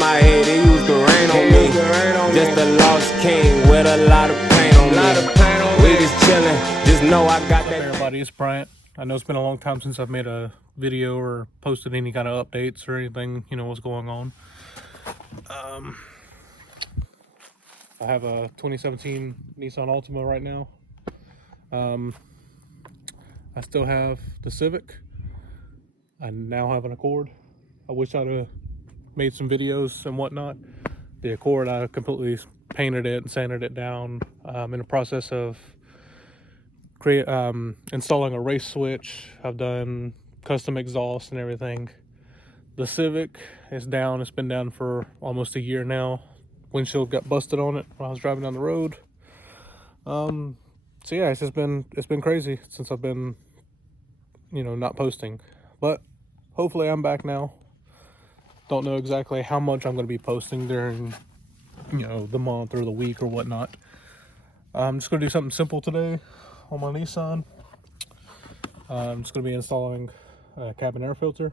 my head, it used to rain on me. Just a lost king with a lot of pain on me. We just chillin', just know I got that. Hey everybody, it's Bryant. I know it's been a long time since I've made a video or posted any kind of updates or anything, you know, what's going on. I have a 2017 Nissan Altima right now. I still have the Civic. I now have an Accord. I wish I'd have made some videos and whatnot. The Accord, I completely painted it and sanded it down. In the process of installing a race switch. I've done custom exhaust and everything. The Civic is down. It's been down for almost a year now. Windshield got busted on it when I was driving down the road. So yeah, it's been crazy since I've been, you know, not posting. But hopefully I'm back now. Don't know exactly how much I'm going to be posting during, you know, the month or the week or whatnot. I'm just going to do something simple today on my Nissan. I'm just going to be installing a cabin air filter.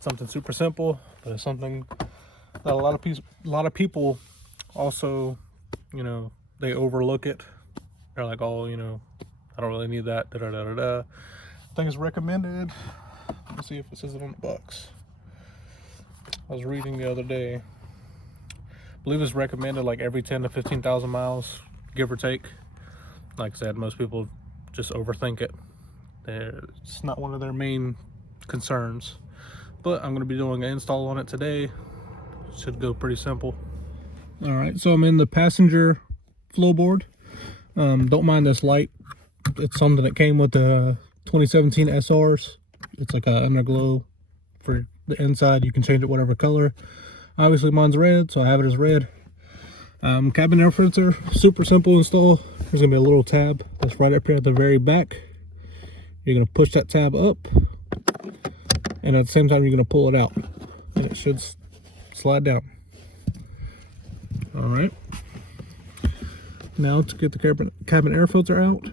Something super simple, but it's something that a lot of people also, you know, they overlook it. They're like, oh, you know, I don't really need that. I think it's recommended. Let's see if it says it on the box. I was reading the other day. I believe it's recommended like every 10 to 15,000 miles, give or take. Like I said, most people just overthink it. It's not one of their main concerns. But I'm going to be doing an install on it today. Should go pretty simple. All right, so I'm in the passenger floorboard. Don't mind this light. It's something that came with the 2017 SRs. It's like a underglow for the inside. You can change it whatever color. Obviously mine's red, so I have it as red. Cabin air filter, super simple install. There's gonna be a little tab that's right up here at the very back. You're gonna push that tab up, and at the same time you're gonna pull it out, and it should slide down. All right. Now to get the cabin air filter out,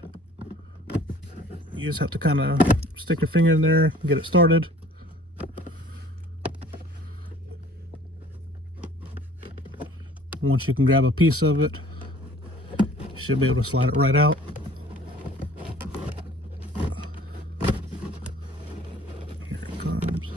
you just have to kind of stick your finger in there and get it started. Once you can grab a piece of it, you should be able to slide it right out. Here it comes.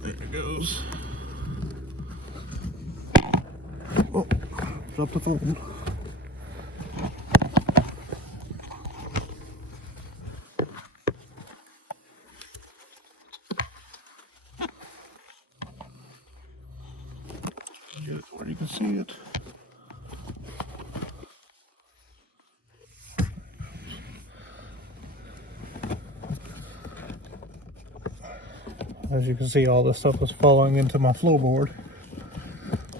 There it goes. Oh, dropped the phone. Get it where you can see it. As you can see, all this stuff is falling into my floorboard.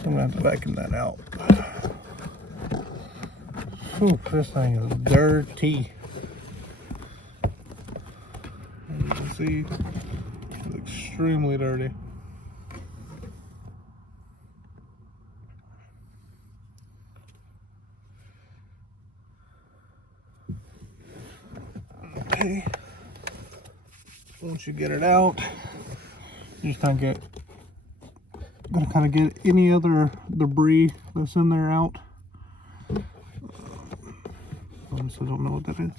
I'm gonna have to vacuum that out. Whew, this thing is dirty. As you can see, it's extremely dirty. Okay. Once you get it out, you just kind of get any other debris that's in there out. Honestly, don't know what that is.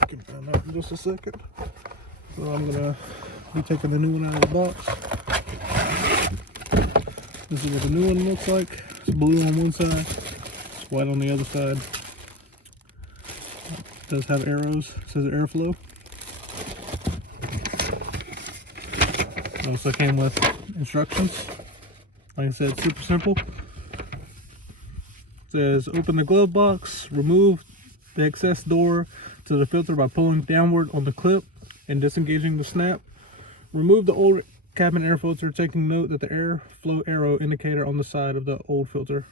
I can find out in just a second. So I'm gonna be taking the new one out of the box. This is what the new one looks like. It's blue on one side, it's white on the other side. It does have arrows, it says airflow. It also came with instructions. Like I said, super simple. It says open the glove box, remove the excess door to the filter by pulling downward on the clip and disengaging the snap. Remove the old cabin air filter, taking note that the airflow arrow indicator on the side of the old filter.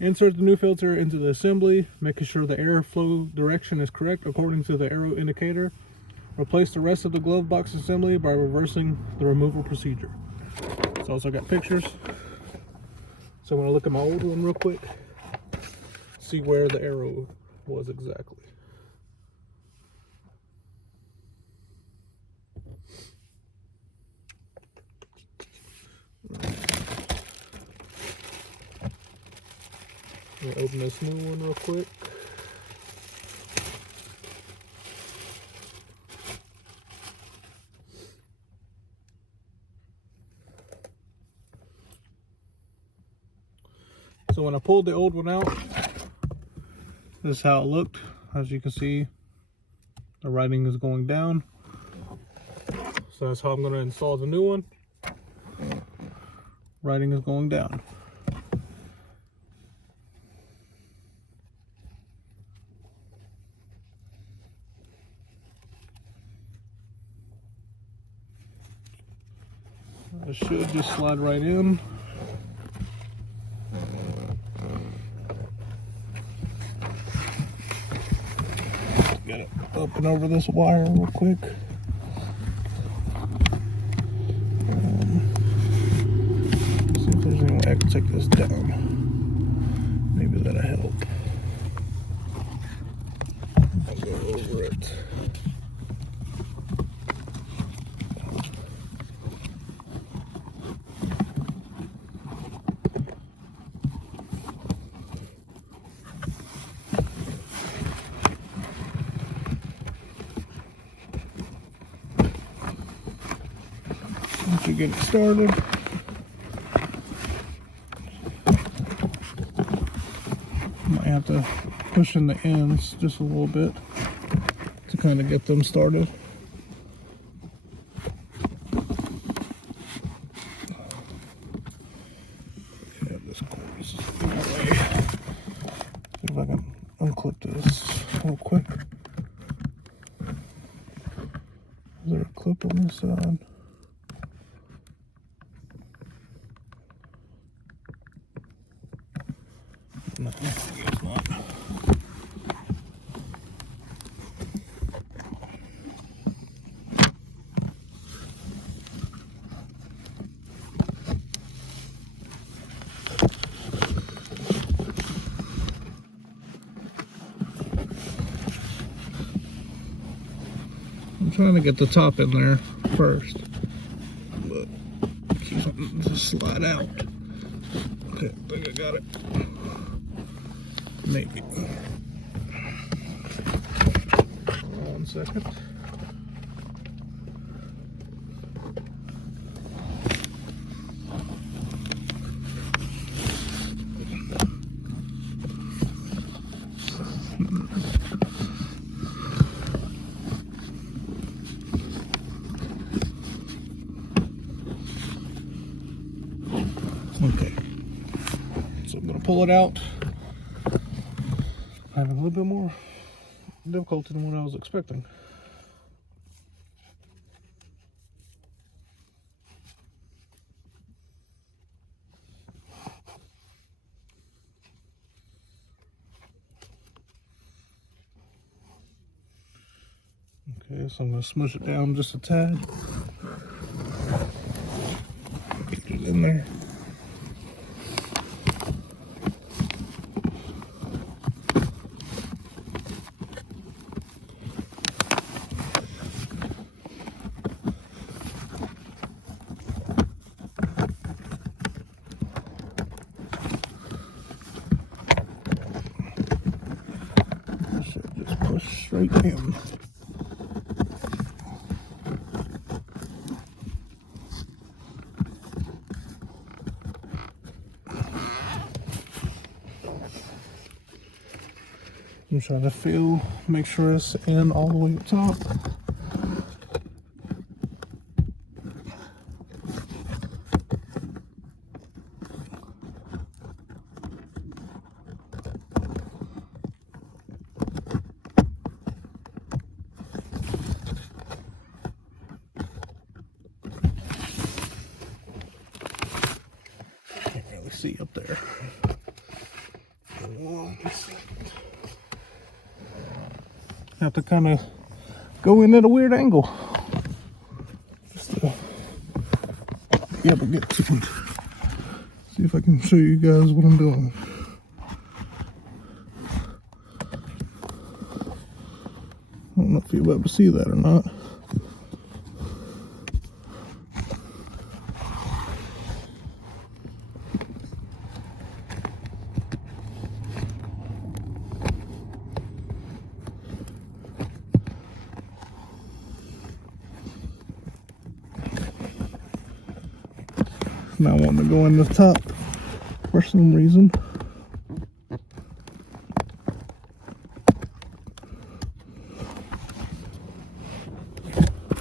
Insert the new filter into the assembly, making sure the airflow direction is correct according to the arrow indicator. Replace the rest of the glove box assembly by reversing the removal procedure. It's also got pictures. So I'm going to look at my old one real quick, see where the arrow was exactly. I'm going to open this new one real quick. So when I pulled the old one out, this is how it looked. As you can see, the writing is going down. So that's how I'm going to install the new one. Writing is going down. It should just slide right in. Get it up and over this wire real quick. See if there's any way I can take this down. Maybe that'll help. I'll go over it. Once you get it started, you might have to push in the ends just a little bit to kind of get them started. Have this cord in my way. See if I can unclip this real quick. Is there a clip on this side? No, it's not. I'm trying to get the top in there first, but keep it to slide out. Okay, I think I got it. Maybe. Hold on 1 second. Okay, so I'm going to pull it out. Having a little bit more difficulty than what I was expecting. Okay, so I'm going to smush it down just a tad. Get it in there. Just push straight in. I'm trying to feel, make sure it's in all the way up top. see up there. Have to kind of go in at a weird angle. Just to be able to get to it. See if I can show you guys what I'm doing. I don't know if you'll be able to see that or not. Not wanting to go in the top for some reason.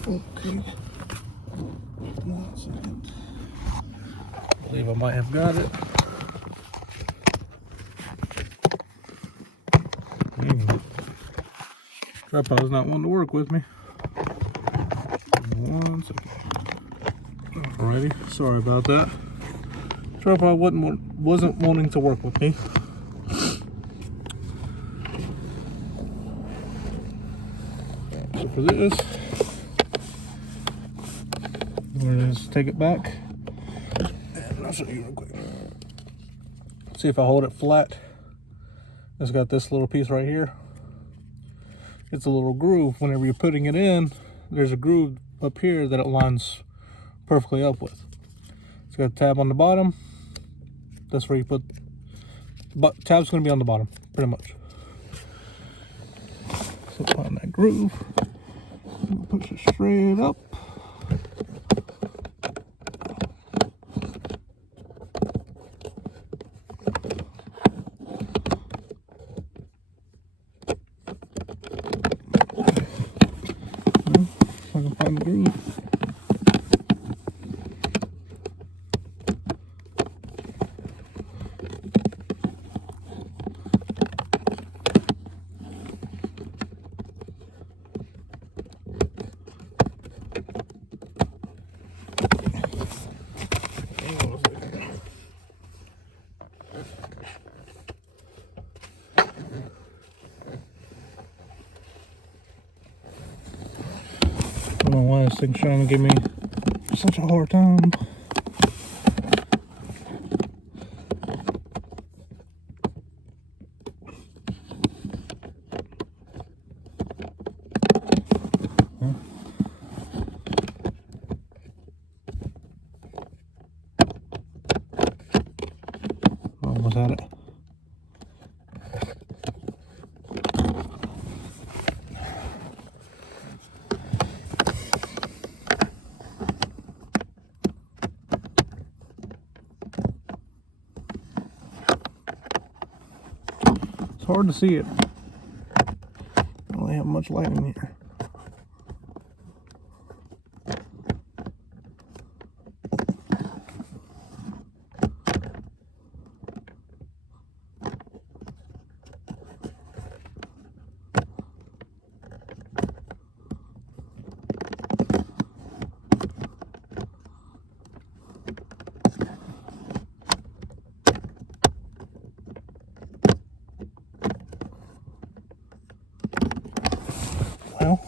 Okay. 1 second. I believe I might have got it. Tripod's not wanting to work with me. 1 second. Alrighty, sorry about that. Tripod wasn't wanting to work with me. So for this, I'm gonna just take it back, and I'll show you real quick. See if I hold it flat. It's got this little piece right here. It's a little groove. Whenever you're putting it in, there's a groove up here that it lines perfectly up with. It's got a tab on the bottom. That's where you put, but tab's going to be on the bottom, pretty much. So find that groove, push it straight up. If I can find the groove. I don't know why this thing's trying to give me such a hard time. Almost had it. It's hard to see it. I don't really have much light in here. Well,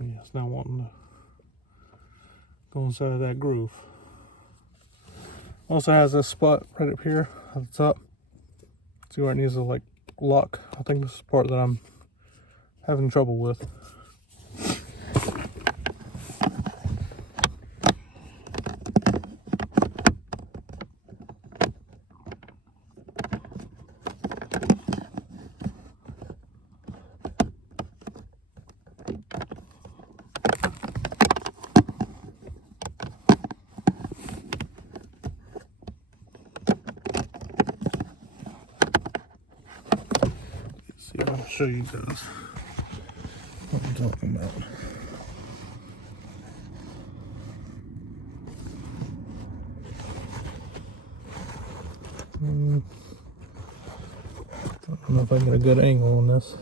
yeah, it's not wanting to go inside of that groove. Also has this spot right up here at the top. See where it needs to like lock. I think this is the part that I'm having trouble with. See if I can show you guys what I'm talking about. don't know if I can get a good angle on this.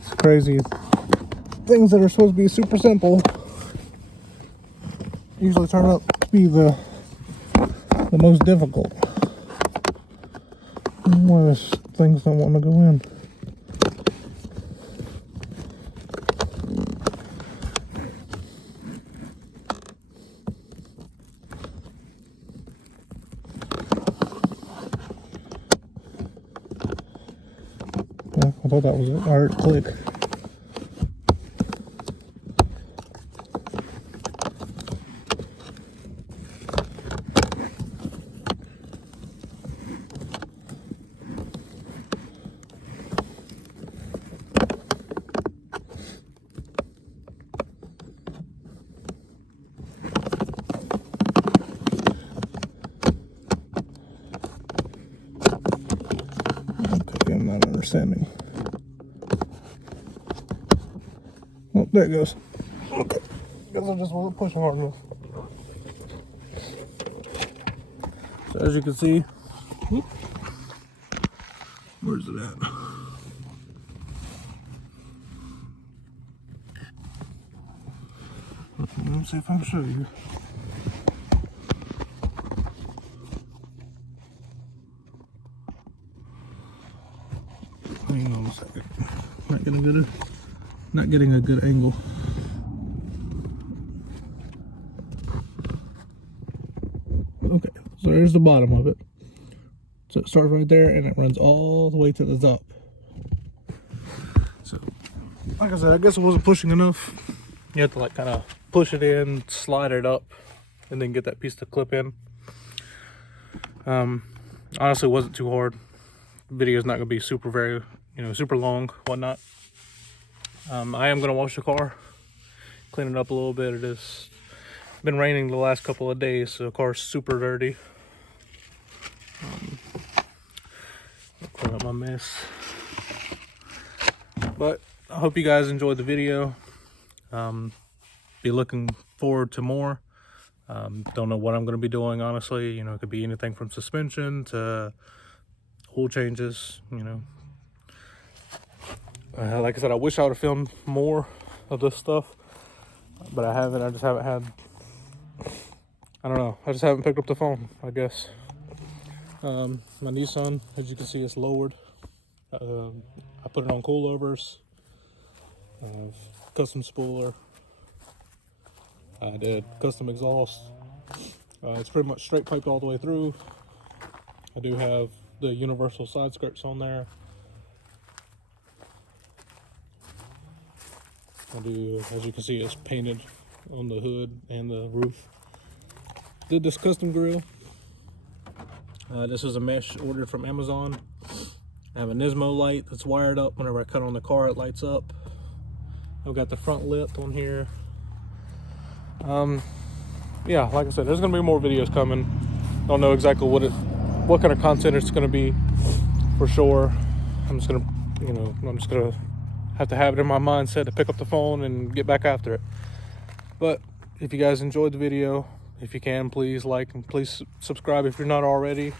It's crazy. Things that are supposed to be super simple usually turn out to be the most difficult. Why those things don't want to go in. I thought that was an art click. Okay, I'm not understanding. Oh, there it goes. Okay. Guess I just wasn't pushing hard enough. So as you can see, where's it at? Let me see if I can show you. Hang on a second. Not getting a good angle. Okay, so there's the bottom of it. So it starts right there and it runs all the way to the top. So, like I said, I guess it wasn't pushing enough. You have to like kind of push it in, slide it up, and then get that piece to clip in. Honestly, it wasn't too hard. The video is not going to be super long, whatnot. I am going to wash the car, clean it up a little bit. It has been raining the last couple of days, so the car's super dirty. Clean up my mess. But I hope you guys enjoyed the video. Be looking forward to more. Don't know what I'm going to be doing, honestly. It could be anything from suspension to oil changes, like I said, I wish I would have filmed more of this stuff, but I haven't. I just haven't had, I don't know, I just haven't picked up the phone, I guess. My Nissan, as you can see, is lowered. I put it on coilovers, custom spooler. I did custom exhaust. It's pretty much straight piped all the way through. I do have the universal side skirts on there. I do, as you can see, it's painted on the hood and the roof. Did this custom grill. This is a mesh ordered from Amazon. I have a Nismo light that's wired up. Whenever I cut on the car, it lights up. I've got the front lip on here. Yeah, like I said, there's gonna be more videos coming. Don't know exactly what kind of content it's gonna be for sure. I'm just gonna have to have it in my mindset to pick up the phone and get back after it. But if you guys enjoyed the video, if you can, please like and please subscribe if you're not already.